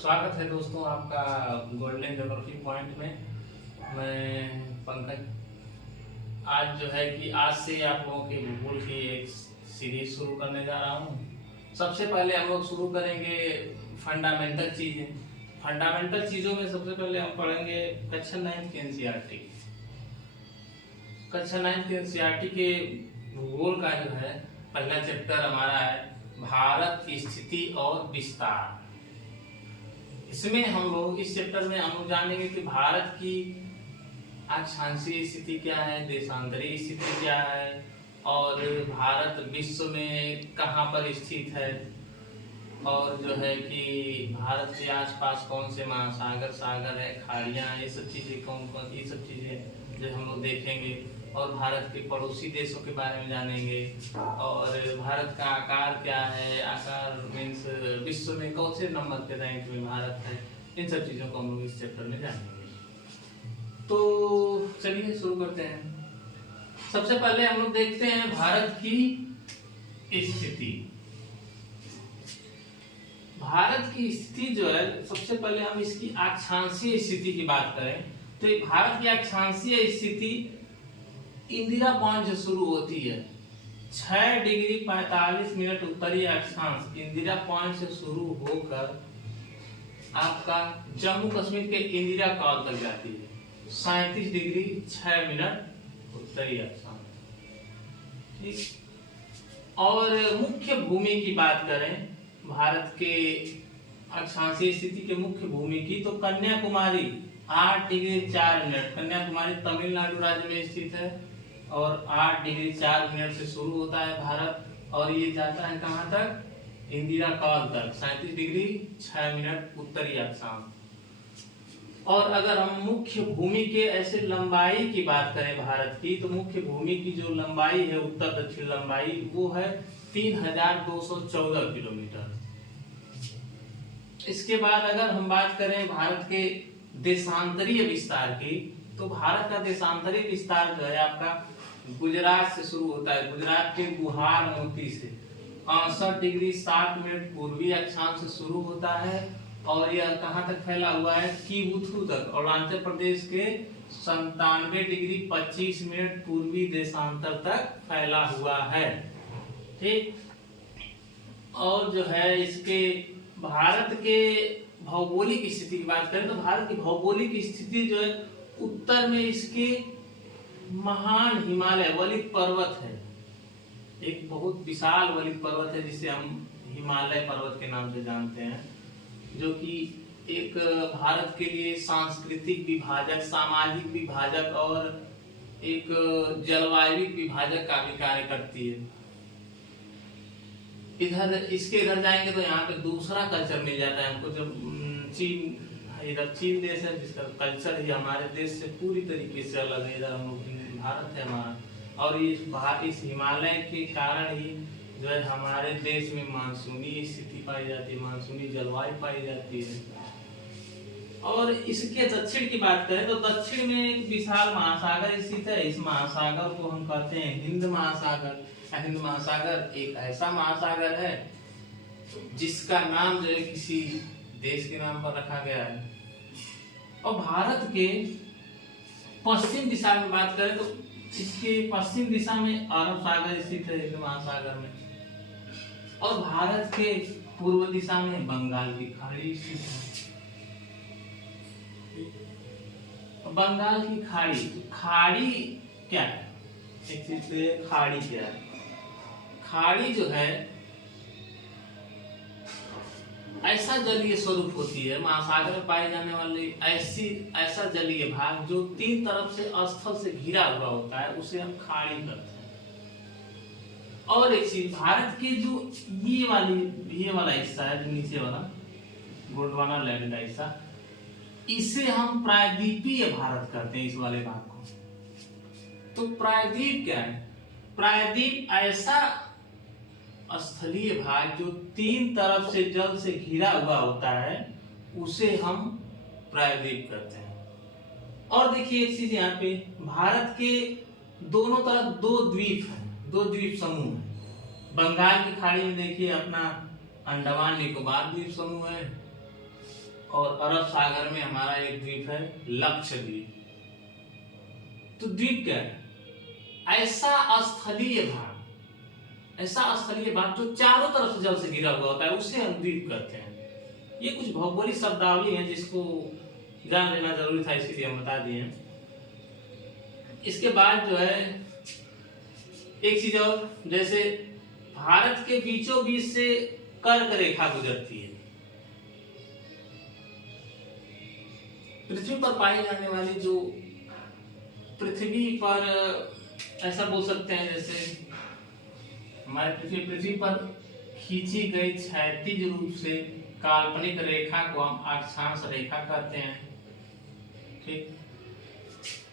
स्वागत है दोस्तों आपका गोल्डन ज्योग्राफी पॉइंट में। मैं पंकज आज जो है कि आज से आप लोगों के भूगोल की एक सीरीज शुरू करने जा रहा हूँ। सबसे पहले हम लोग शुरू करेंगे फंडामेंटल चीजें। फंडामेंटल चीजों में सबसे पहले हम पढ़ेंगे कक्षा 9 के एनसीईआरटी। कक्षा 9 के एनसीईआरटी के भूगोल का जो है पहला चैप्टर हमारा है भारत की स्थिति और विस्तार। इसमें हम लोग इस चैप्टर में हम लोग जानेंगे कि भारत की अक्षांशीय स्थिति क्या है, देशांतरीय स्थिति क्या है और भारत विश्व में कहाँ पर स्थित है, और जो है कि भारत के आसपास कौन से महासागर सागर है, खाड़ियाँ, ये सब चीजें कौन कौन, ये सब चीजें जो हम लोग देखेंगे। और भारत के पड़ोसी देशों के बारे में जानेंगे और भारत का आकार क्या है, आकार मीन्स विश्व में कौन से नंबर के रैंक में भारत है, इन सब चीजों को हम लोग इस चैप्टर में जानेंगे। तो चलिए शुरू करते हैं। सबसे पहले हम लोग देखते हैं भारत की स्थिति। भारत की स्थिति जो है, सबसे पहले हम इसकी अक्षांशीय स्थिति की बात करें तो ये भारत की अक्षांशीय स्थिति इंदिरा पॉइंट से शुरू होती है। 6 डिग्री 45 मिनट उत्तरी अक्षांश इंदिरा पॉइंट से शुरू होकर आपका जम्मू कश्मीर के इंदिरा कॉल तक जाती है। 37 डिग्री 6 मिनट उत्तरी अक्षांश। ठीक। और मुख्य भूमि की बात करें भारत के अक्षांशीय स्थिति के मुख्य भूमि की, तो कन्याकुमारी 8 डिग्री 4 मिनट। कन्याकुमारी तमिलनाडु राज्य में स्थित है और 8 डिग्री 4 मिनट से शुरू होता है भारत, और ये जाता है कहाँ तक, इंदिरा कॉल तक, 37 डिग्री 6 मिनट उत्तरी अक्षांश। और अगर हम मुख्य भूमि के ऐसे लंबाई की बात करें भारत की, तो मुख्य भूमि की जो लंबाई है, उत्तर दक्षिण लंबाई, वो है 3214 किलोमीटर। इसके बाद अगर हम बात करें भारत के देशांतरीय विस्तार की, तो भारत का देशांतरीय विस्तार जो है आपका गुजरात से शुरू होता है। गुजरात के गुहार मोती से 68 डिग्री 7 मिनट पूर्वी अक्षांश से शुरू होता है और यह कहां तक फैला हुआ है, कीबुथु तक। अरुणाचल प्रदेश के 97 डिग्री 25 मिनट पूर्वी देशांतर तक फैला हुआ है। ठीक। और जो है इसके भारत के भौगोलिक स्थिति की बात करें तो भारत की भौगोलिक स्थिति जो है, उत्तर में इसके महान हिमालय वलित पर्वत है। एक बहुत विशाल वलित पर्वत है जिसे हम हिमालय पर्वत के नाम से जानते हैं, जो कि एक भारत के लिए सांस्कृतिक विभाजक, सामाजिक विभाजक और एक जलवायु विभाजक का भी कार्य करती है। इधर इसके इधर जाएंगे तो यहाँ पे दूसरा कल्चर मिल जाता है हमको। जब चीन, इधर चीन देश है जिसका कल्चर ही हमारे देश से पूरी तरीके से अलग है। इधर हम लोग भारत है हमारा, और इस हिमालय के कारण ही जो है हमारे देश में मानसूनी स्थिति पाई जाती है, मानसूनी जलवायु पाई जाती है। और इसके दक्षिण की बात करें तो दक्षिण में एक विशाल महासागर स्थित है। इस महासागर को हम कहते हैं हिंद महासागर। हिंद महासागर एक ऐसा महासागर है जिसका नाम जो है किसी देश के नाम पर रखा गया है। और भारत के पश्चिम दिशा में बात करें तो इसके पश्चिम दिशा में अरब सागर स्थित है हिंद महासागर में, और भारत के पूर्व दिशा में बंगाल की खाड़ी स्थित है। बंगाल की खाड़ी, खाड़ी क्या है, एक चीज खाड़ी क्या है। खाड़ी जो है ऐसा जलीय स्वरूप होती है, महासागर में पाए जाने वाले ऐसा जलीय भाग जो 3 तरफ से स्थल से घिरा हुआ होता है, उसे हम खाड़ी कहते हैं। और एक चीज, भारत के जो ये वाला हिस्सा है, जो नीचे वाला गोंडवाना लैंड का हिस्सा, इसे हम प्रायद्वीपीय भारत कहते हैं, इस वाले भाग को। तो प्रायद्वीप क्या है, प्रायद्वीप ऐसा स्थलीय भाग जो 3 तरफ से जल से घिरा हुआ होता है, उसे हम प्रायद्वीप कहते हैं। और देखिए एक चीज, यहाँ पे भारत के दोनों तरफ 2 द्वीप हैं, 2 द्वीप समूह हैं। बंगाल की खाड़ी में देखिए अपना अंडमान निकोबार द्वीप समूह है, और अरब सागर में हमारा एक द्वीप है लक्षद्वीप। तो द्वीप क्या है? ऐसा स्थलीय भाग जो चारों तरफ से जल से घिरा हुआ होता है उसे हम द्वीप कहते हैं। ये कुछ भौगोलिक शब्दावली है जिसको जान लेना जरूरी था, इसलिए हम बता दिए। इसके बाद जो है एक चीज और, जैसे भारत के बीचों बीच से कर्क रेखा गुजरती है। पृथ्वी पर पाई जाने वाली जो पृथ्वी पर ऐसा बोल सकते हैं जैसे हमारे पृथ्वी पर खींची गई क्षैतिज रूप से काल्पनिक रेखा को हम अक्षांश रेखा कहते हैं। ठीक,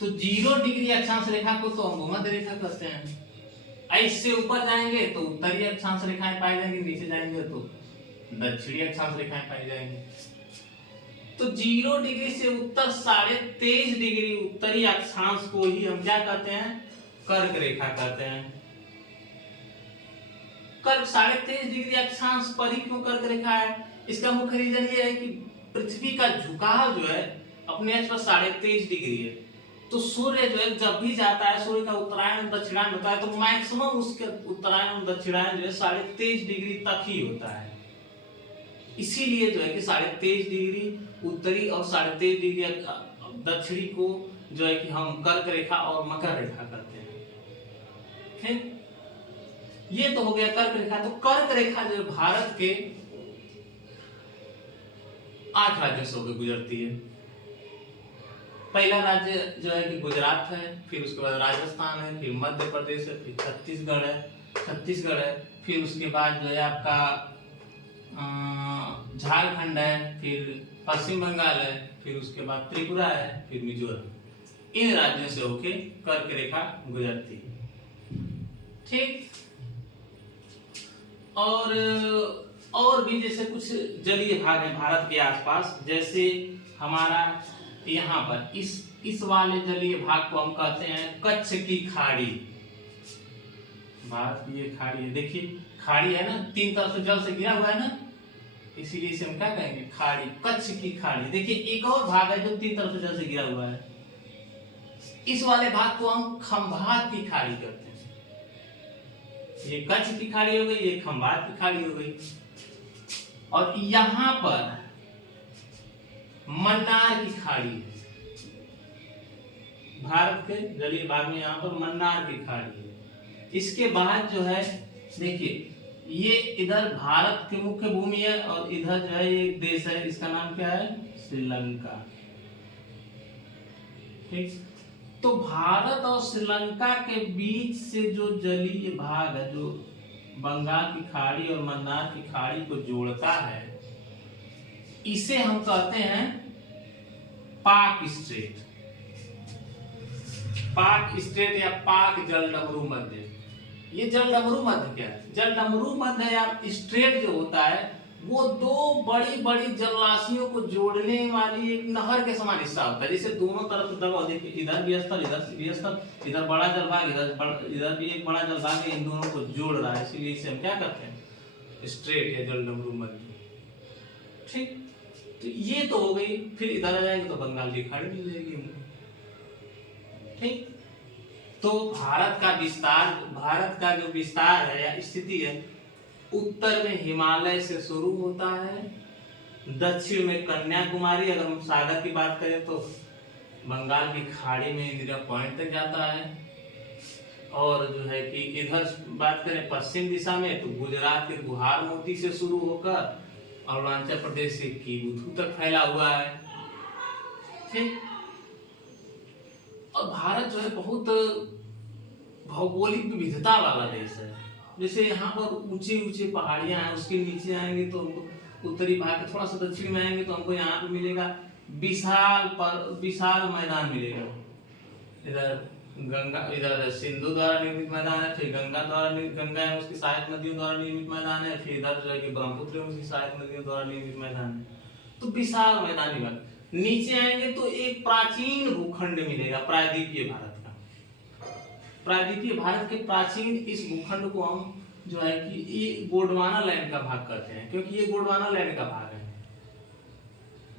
तो 0 डिग्री अक्षांश रेखा को तो हम भूमध्य रेखा कहते हैं। इससे ऊपर जाएंगे तो उत्तरी अक्षांश रेखाएं पाई जाएंगी, नीचे जाएंगे तो दक्षिणी अक्षांश रेखाएं पाई जाएंगी। तो 0 डिग्री से उत्तर 23.5 डिग्री उत्तरी अक्षांश को ही हम क्या कहते हैं? कर्क रेखा कहते हैं। कर्क 23.5 डिग्री अक्षांश पर ही क्यों कर्क रेखा है? इसका मुख्य रीजन ये है कि पृथ्वी का झुकाव जो है अपने अक्ष पर 23.5 डिग्री है। तो सूर्य जो है जब भी जाता है, सूर्य का उत्तरायण दक्षिणायन होता है, तो मैक्सिमम उसके उत्तरायण दक्षिणायन जो है 23.5 डिग्री तक ही होता है। इसीलिए जो है कि 23.5 डिग्री उत्तरी और 23.5 डिग्री दक्षिणी को जो है कि हम कर्क रेखा और मकर रेखा करते हैं। ठीक, ये तो हो गया कर्क रेखा। तो कर्क रेखा जो भारत के 8 राज्यों से होकर गुजरती है। पहला राज्य जो है कि गुजरात है, फिर उसके बाद राजस्थान है, फिर मध्य प्रदेश है, फिर छत्तीसगढ़ है, फिर उसके बाद जो है आपका झारखंड है, फिर पश्चिम बंगाल है, फिर उसके बाद त्रिपुरा है, फिर मिजोरम। इन राज्यों से होके कर्क रेखा गुजरती है। ठीक, और भी जैसे कुछ जलीय भाग है भारत के आसपास, जैसे हमारा यहाँ पर इस वाले जलीय भाग को हम कहते हैं कच्छ की खाड़ी। भारत की ये खाड़ी है, देखिए खाड़ी है ना, 3 तरफ से जल से घिरा हुआ है ना, इसीलिए इसे हम क्या कहेंगे? खाड़ी, कच्छ की खाड़ी। देखिए एक और भाग है जो 3 तरफ से जल से घिरा हुआ है, इस वाले भाग को हम खंभात की खाड़ी कहते हैं। ये कच्छ की खाड़ी हो गई, ये खंभात की खाड़ी हो गई। और यहां पर मन्नार की खाड़ी है। भारत के जलीय भाग में यहाँ पर मन्नार की खाड़ी है। इसके बाद जो है देखिए, ये इधर भारत की मुख्य भूमि है और इधर जो है ये देश है, इसका नाम क्या है? श्रीलंका। ठीक, तो भारत और श्रीलंका के बीच से जो जलीय भाग है, जो बंगाल की खाड़ी और मन्नार की खाड़ी को जोड़ता है, इसे हम कहते हैं पाक स्ट्रेट। पाक स्ट्रेट या पाक जलडमरू मध्य। ये जलडमरू मध्य क्या है? जलडमरू मध्य या स्ट्रेट जो होता है वो 2 बड़ी बड़ी जलराशियों को जोड़ने वाली एक नहर के समान हिस्सा होता है। जैसे दोनों तरफ दबाव, देखिए इधर भी स्थल, इधर भी स्थल, इधर बड़ा जलभाग, इधर भी एक बड़ा जलभाग है, इन दोनों को जोड़ रहा है, इसीलिए इसे हम क्या कहते हैं? स्ट्रेट या जलडमरू मध्य। ठीक, तो ये तो हो गई। फिर इधर आ जाएंगे तो बंगाल की खाड़ी मिल जाएगी हमको। ठीक, तो भारत का जो विस्तार है या स्थिति है, उत्तर में हिमालय से शुरू होता है, दक्षिण में कन्याकुमारी, अगर हम सागर की बात करें तो बंगाल की खाड़ी में इंदिरा पॉइंट तक जाता है, और जो है कि इधर बात करें पश्चिम दिशा में तो गुजरात के गुहार मोती से शुरू होकर अरुणाचल प्रदेश से कीबुथु तक फैला हुआ है। ठीक, और भारत जो है बहुत भौगोलिक विविधता वाला देश है। जैसे यहाँ पर ऊंची ऊंची पहाड़ियां हैं, उसके नीचे आएंगे तो उत्तरी भाग थोड़ा सा दक्षिण में आएंगे तो हमको यहाँ पे मिलेगा विशाल मैदान मिलेगा। इधर सिंधु द्वारा निर्मित मैदान है, फिर गंगा है उसकी सहायक नदियों द्वारा निर्मित मैदान है, फिर इधर जो है कि ब्रह्मपुत्र उसकी सहायक नदियों द्वारा निर्मित मैदान है। तो विशाल मैदानी भाग। नीचे आएंगे तो एक प्राचीन भूखंड मिलेगा प्रायद्वीपीय भारत का। प्रायद्वीपीय भारत के प्राचीन इस भूखंड को हम जो है कि ये गोंडवाना लैंड का भाग कहते हैं, क्योंकि ये गोंडवाना लैंड का भाग है।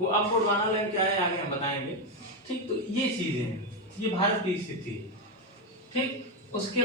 वो अब गोंडवाना लाइन क्या है आगे हम बताएंगे। ठीक, तो ये चीजें हैं, ये भारत की स्थिति। ठीक, उसके